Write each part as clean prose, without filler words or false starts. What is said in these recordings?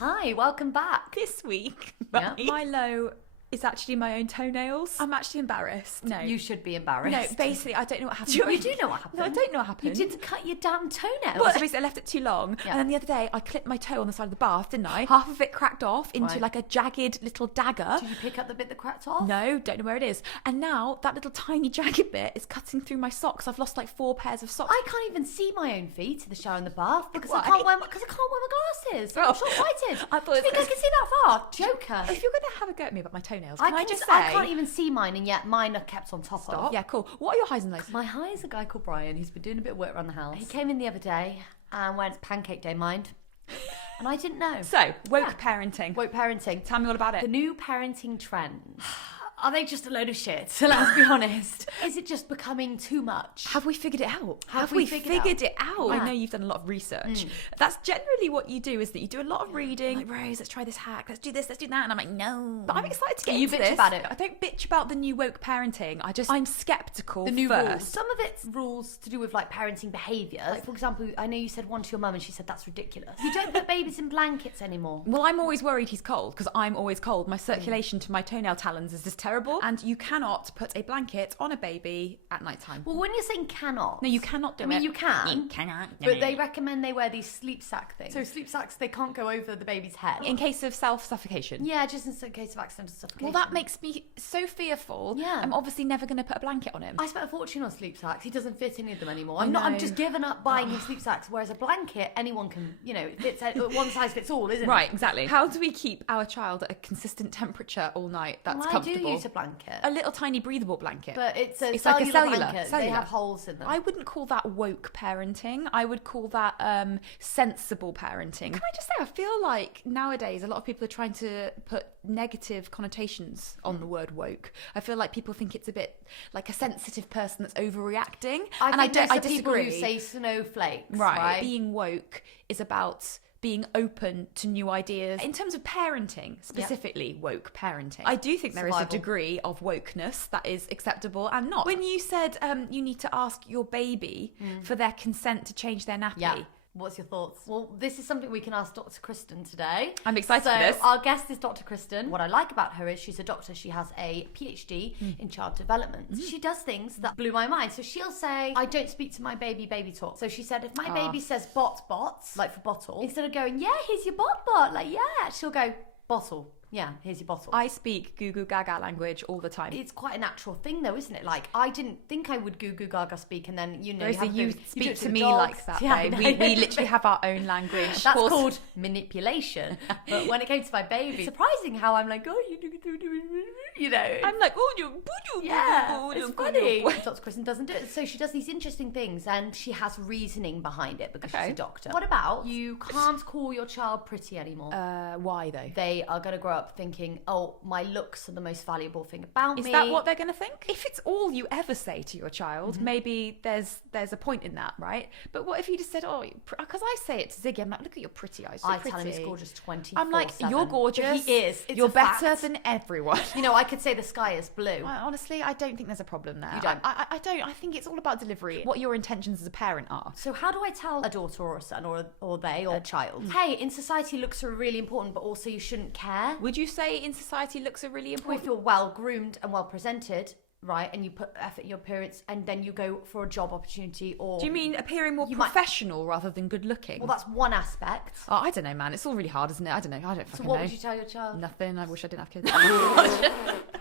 Hi, welcome back. This week, Yeah. my low is actually my own toenails. I'm actually embarrassed. No. You should be embarrassed. No, basically, I don't know what happened. You do know what happened? No, I don't know what happened. You did cut your damn toenails. Well, so basically I left it too long, Yeah. and then the other day I clipped my toe on the side of the bath, didn't I? Half of it cracked off into Right. like a jagged little dagger. Did you pick up the bit that cracked off? No, don't know where it is. And now that little tiny jagged bit is cutting through my socks. I've lost like 4 pairs of socks. I can't even see my own feet in the shower and the bath because Why? I can't wear my glasses. I'm Oh. short-sighted. I thought Do you think I can see that far? Joker. If you're going to have a go at me about my toenails, I can I just say... I can't even see mine, and yet mine are kept on top of. Yeah, cool. What are your highs and lows? My high is a guy called Brian. He's been doing a bit of work around the house. He came in the other day and went, it's pancake day, mind. And I didn't know. So, woke parenting. Woke parenting. Tell me all about it. The new parenting trends. Are they just a load of shit? So let's be honest. Is it just becoming too much? Have we figured it out? Have we figured it out? Yeah. I know you've done a lot of research. That's generally what you do, isn't it? You do a lot of reading. Like, Rose, let's try this hack. Let's do this, let's do that. And I'm like, no. But I'm excited to get You into bitch this. about it. I don't bitch about the new woke parenting. I'm sceptical The new first. rules. Some of it's rules to do with like parenting behaviour. Like, for example, I know you said one to your mum and she said that's ridiculous. You don't put babies in blankets anymore. Well, I'm always worried he's cold because I'm always cold. My circulation to my toenail talons is just terrible. And you cannot put a blanket on a baby at night time. Well, when you're saying cannot. No, you cannot do it. I mean, you can. You cannot. But they recommend they wear these sleep sack things. So sleep sacks, they can't go over the baby's head. In case of self-suffocation. Yeah, just in case of accidental suffocation. Well, that makes me so fearful. Yeah. I'm obviously never going to put a blanket on him. I spent a fortune on sleep sacks. He doesn't fit any of them anymore. I I'm know. just given up buying him sleep sacks. Whereas a blanket, anyone can, it's one size fits all, isn't it? Right, exactly. How do we keep our child at a consistent temperature all night that's Well, comfortable? I do use a blanket. A little tiny breathable blanket. But it's like a cellular cellular. blanket. They have holes in them. I wouldn't call that woke parenting. I would call that sensible parenting. Can I just say, I feel like nowadays a lot of people are trying to put negative connotations on the word woke. I feel like people think it's a bit like a sensitive person that's overreacting. I disagree. People who say snowflakes. Right. Being woke is about being open to new ideas. In terms of parenting, specifically woke parenting, I do think there is a degree of wokeness that is acceptable and not. When you said you need to ask your baby for their consent to change their nappy. Yeah. What's your thoughts? Well, this is something we can ask Dr. Kristen today. I'm excited for this. Our guest is Dr. Kristen. What I like about her is she's a doctor. She has a PhD in child development. She does things that blew my mind. So she'll say, I don't speak to my baby talk. So she said, if my baby says bot, like for bottle, instead of going, yeah, here's your bot, like, yeah, she'll go, bottle. Yeah, here's your bottle. I speak goo goo gaga language all the time. It's quite a natural thing though, isn't it? Like, I didn't think I would goo goo gaga speak, and then, Rosie, you speak to me dogs. like that, Yeah, babe. We literally have our own language. That's called manipulation. But when it came to my baby, it's surprising how I'm like, oh, you know. I'm like, oh, yeah, it's funny. Dr. Kristen doesn't do it. So she does these interesting things, and she has reasoning behind it because she's a doctor. What about you can't call your child pretty anymore? Why though? They are going to grow up thinking, oh, my looks are the most valuable thing about me. Is that what they're going to think? If it's all you ever say to your child, maybe there's a point in that, right? But what if you just said, oh, because I say it to Ziggy, I'm like, look at your pretty eyes. So I pretty. tell him he's gorgeous 24/7. I'm like, you're gorgeous. He is. It's you're a better fact. than everyone. You know, I could say the sky is blue. Honestly, I don't think there's a problem there. You don't? I don't. I think it's all about delivery. What your intentions as a parent are. So how do I tell a daughter or a son or a child, hey, in society looks are really important, but also you shouldn't care? Would you say in society looks are really important? If you're well groomed and well presented, right, and you put effort in your appearance, and then you go for a job opportunity, or do you mean appearing more professional rather than good looking? Well, that's one aspect. Oh, I don't know, man. It's all really hard, isn't it? I don't know. I don't fucking know. So what would you tell your child? Nothing. I wish I didn't have kids.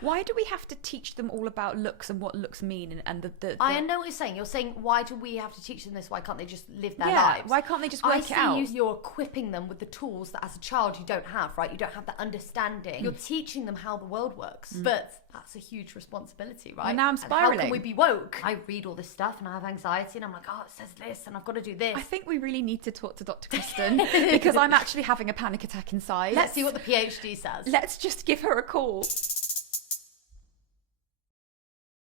Why do we have to teach them all about looks and what looks mean and the I know what you're saying. You're saying, why do we have to teach them this? Why can't they just live their yeah, lives? why can't they just work it out? You're equipping them with the tools that as a child you don't have, right? You don't have that understanding. You're teaching them how the world works. But that's a huge responsibility, right? Well, now I'm spiraling. And how can we be woke? I read all this stuff and I have anxiety and I'm like, oh, it says this and I've got to do this. I think we really need to talk to Dr. Kristen because I'm actually having a panic attack inside. Let's see what the PhD says. Let's just give her a call.